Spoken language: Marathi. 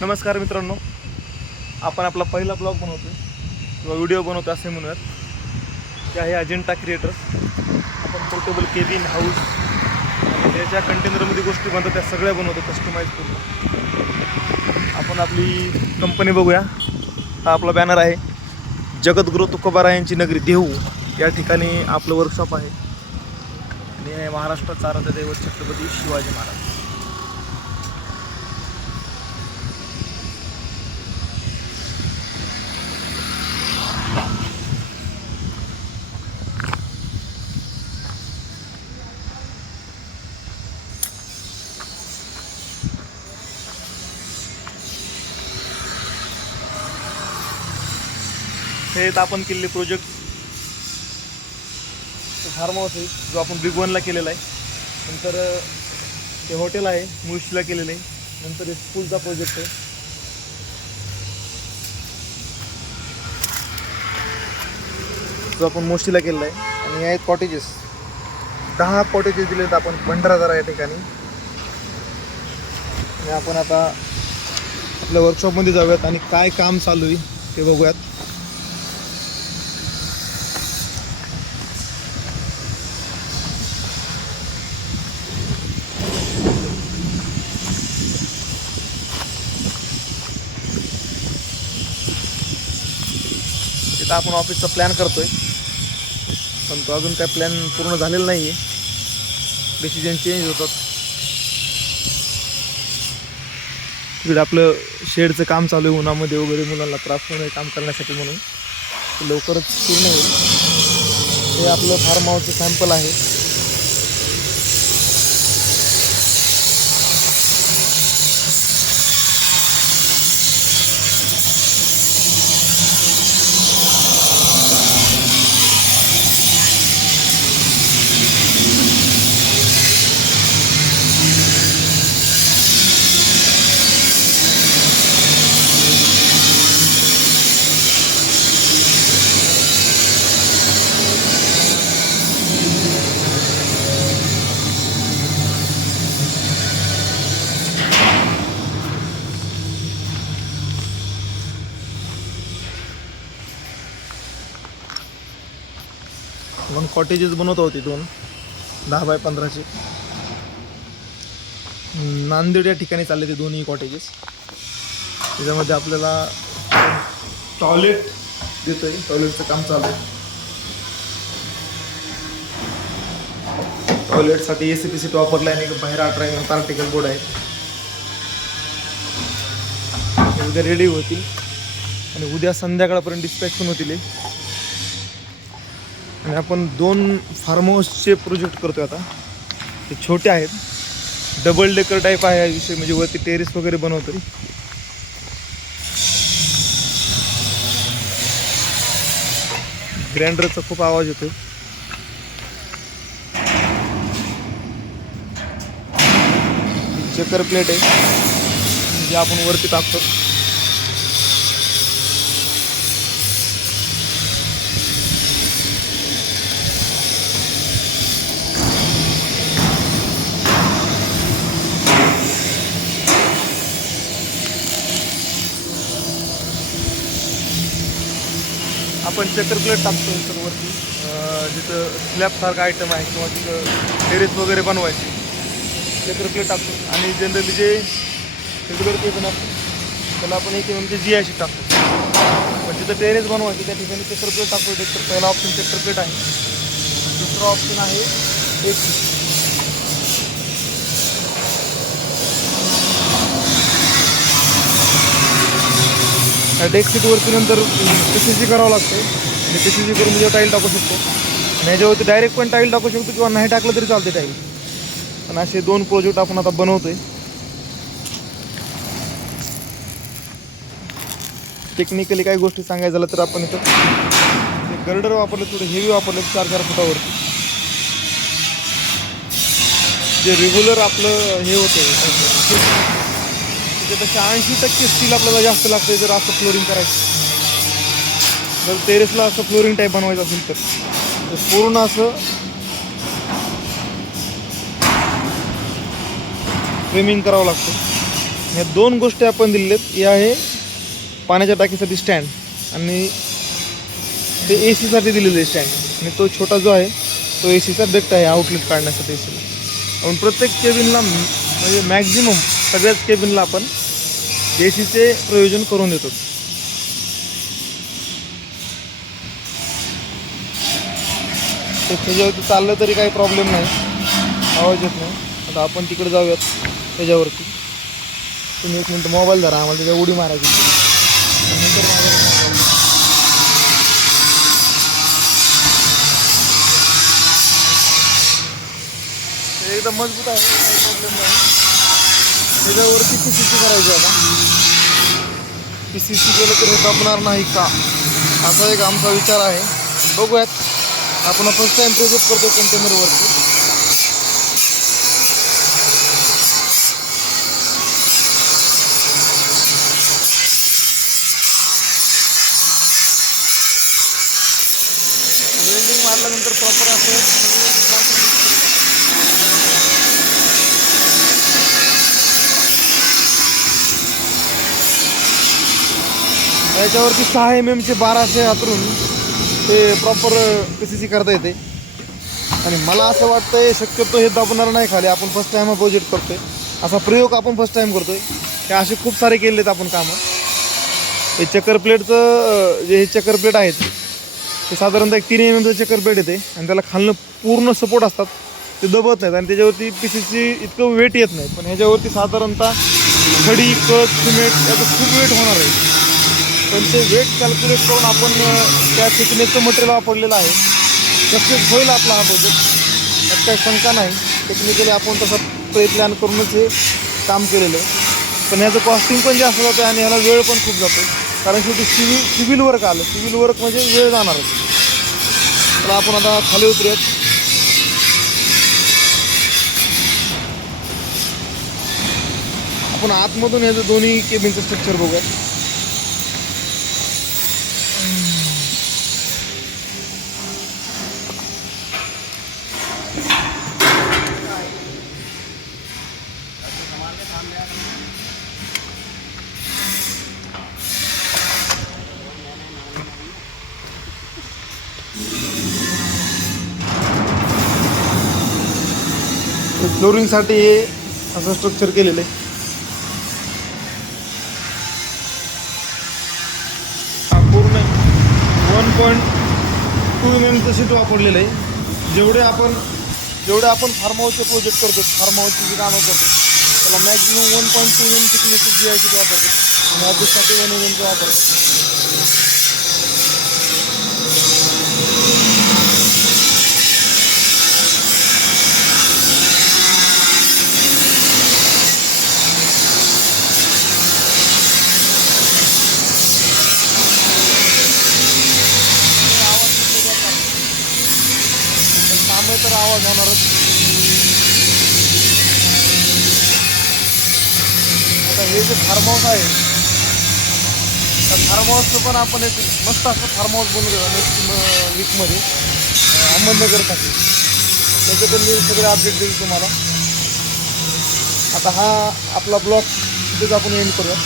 नमस्कार मित्रांनो, आपण आपला पहिला ब्लॉग बनवतो किंवा व्हिडिओ बनवतो असे म्हणूयात. ते आहे अजिंठा क्रिएटर्स. आपण पोर्टेबल केबिन हाऊस आणि त्याच्या कंटेनरमध्ये गोष्टी बनवतो त्या सगळ्या बनवतो कस्टमाइज करून. आपण आपली कंपनी बघूया. हा आपला बॅनर आहे. जगद्गुरु तुकोबारायांची नगरी देहू या ठिकाणी आपलं वर्कशॉप आहे आणि महाराष्ट्राचा आराध्य दैवत छत्रपती शिवाजी महाराज. हे आपण केलेले प्रोजेक्ट फार्म हाऊस आहे जो आपण बिग वनला केलेला आहे. नंतर ते हॉटेल आहे मुळशीला केलेलं आहे. नंतर स्कूलचा प्रोजेक्ट आहे. जो आपण मुळशीला केलेला आहे. आणि आहेत कॉटेजेस. 10 कॉटेजेस दिलेत आपण भंडारादरा या ठिकाणी. आणि आपण आता आपल्या वर्कशॉपमध्ये जाऊयात आणि काय काम चालू आहे ते बघूयात. इथं आपण ऑफिसचा प्लॅन करतोय पण तो अजून काय प्लॅन पूर्ण झालेला नाही आहे. डिसिजन चेंज होतात. तिकडे आपलं शेडचं काम चालू आहे उन्हामध्ये वगैरे, मुलांना त्रास होऊ नये काम करण्यासाठी म्हणून. ते लवकरच पूर्ण होईल. हे आपलं फार्म हाऊसचं सॅम्पल आहे. दोन कॉटेजेस बनवत होते, 10 बाय 15चे. नांदेड या ठिकाणी चालले ते दोन्ही कॉटेजेस. त्याच्यामध्ये आपल्याला टॉयलेट देतोय. टॉयलेटचं काम चालू आहे. टॉयलेटसाठी ACPCT वापरला आहे आणि बाहेर 18 mm पार्टिकल बोर्ड आहे. उद्या रेडी होतील आणि उद्या संध्याकाळपर्यंत डिस्पॅच पण होतील. आणि आपण 2 फार्म हाऊसचे प्रोजेक्ट करतोय आता. ते छोटे आहेत, डबल डेकर टाईप आहे हा विषय, म्हणजे वरती टेरेस वगैरे बनवतोय. ग्राइंडरचा खूप आवाज येतोय. चेकर प्लेट आहे जे आपण वरती टाकतो. आपण चेकर प्लेट टाकतो तर वरती जिथं स्लॅबसारखं आयटम आहे किंवा तिथं टेरेस वगैरे बनवायचे चेकर प्लेट टाकतो. आणि जनरली जे रेग्युलर केबन असतं त्याला आपण एक म्हणजे GI टाकतो. पण जिथं टेरेस बनवायचे त्या ठिकाणी चेकर प्लेट टाकतो. तर पहिला ऑप्शन चेकर प्लेट आहे. दुसरा ऑप्शन आहे AC. डेक सीटवरती नंतर PCC करावं लागते. आणि PCC करून म्हणजे टाईल टाकू शकतो. आणि याच्यावरती डायरेक्ट पण टाईल टाकू शकतो किंवा नाही टाकलं तरी चालते टाईल. पण असे 2 प्रोजेक्ट आपण आता बनवतोय. टेक्निकली काही गोष्टी सांगायचं झालं तर आपण इथं गर्डर वापरले, थोडे हेवी वापरले 4-4 फुटावरती. जे रेग्युलर आपलं हे होतं त्याच्यापेक्षा 80% स्टील आपल्याला जास्त लागते जर असं फ्लोरिंग करायचं. जर टेरेसला असं फ्लोरिंग टाईप बनवायचं असेल तर पूर्ण असं फ्रेमिंग करावं लागतं. ह्या 2 गोष्टी आपण दिलेल्या आहेत. हे आहे पाण्याच्या टाकीसाठी स्टँड आणि ते ए सीसाठी दिलेलं आहे स्टँड, आणि तो छोटा जो आहे तो ए सीचा डक्ट आहे आउटलेट काढण्यासाठी. ए सीला आपण प्रत्येक केबिनला म्हणजे मॅक्झिमम सगळ्याच केबिनला आपण ए सीचे प्रयोजन करून देतो. तर त्याच्यावरती चाललं तरी काही प्रॉब्लेम नाही, आवाज येत नाही. आता आपण तिकडे जाऊयात त्याच्यावरती. तुम्ही 1 मिनिट मोबाईल धरा, आम्हाला त्याच्या उडी मारायची. एकदम मजबूत आहे, काही प्रॉब्लेम नाही. त्याच्यावरती PCC करायची. आता PCC केलं तर हे तापणार नाही का, असा एक आमचा विचार आहे. बघूयात. आपण फर्स्ट टाइम प्रोजेक्ट करतो कंटेनरवरती. वेल्डिंग मारल्यानंतर प्रॉपर असं याच्यावरती 6 mm चे 1200 हातरून ते प्रॉपर PCC करता येते. आणि मला असं वाटतंय शक्यतो हे दाबणार नाही खाली. आपण फर्स्ट टाइम हा प्रोजेक्ट करतोय, असा प्रयोग आपण फर्स्ट टाइम करतोय. हे असे खूप सारे केलेत आपण कामं. हे चक्कर प्लेटचं जे हे चक्कर प्लेट आहेत ते साधारणतः एक 3 mm चक्कर प्लेट येते आणि त्याला खालनं पूर्ण सपोर्ट असतात, ते दबत नाहीत आणि त्याच्यावरती PCC इतकं वेट येत नाही. पण ह्याच्यावरती साधारणतः खडी, कच, सिमेंट याचं खूप वेट होणार आहे. पण ते वेट कॅल्क्युलेट करून आपण त्या थिकनेसचं मटेरियल वापरलेलं आहे. सक्सेस होईल आपला हा प्रोजेक्ट, त्यात काही शंका नाही. टेक्निकली आपण तसा प्लॅन करूनच हे काम केलेलं आहे. पण ह्याचं कॉस्टिंग पण जास्त जातं आणि ह्याला वेळ पण खूप जातो, कारण शेवटी सिव्हिल वर्क आलं. सिव्हिल वर्क म्हणजे वेळ जाणारच. तर आपण आता खाली उतरूयात. आपण आतमधून ह्याचं दोन्ही केबिनचं स्ट्रक्चर बघूयात. फ्लोरिंगसाठी हे असं स्ट्रक्चर केलेलं आहे. हा पूर्ण 1.2 mm शीट वापरलेलं आहे. जेवढे आपण फार्म हाऊसचे प्रोजेक्ट करतो, फार्म हाऊसची जी कामं करतो त्याला मॅक्झिमम 1.2 mm थिकनेसची GI शीट वापरतो आणि ऑफिससाठी 1 mm वापरतो. तर आवाज होणारच. आता हे जे फार्म हाऊस आहे त्या फार्म हाऊसचं पण आपण एक मस्त असं फार्म हाऊस बनवतो नेक्स्ट वीकमध्ये अहमदनगरसाठी. त्याच्यात मी सगळे अपडेट देईल तुम्हाला. आता हा आपला ब्लॉग तिथेच आपण एंड करूया.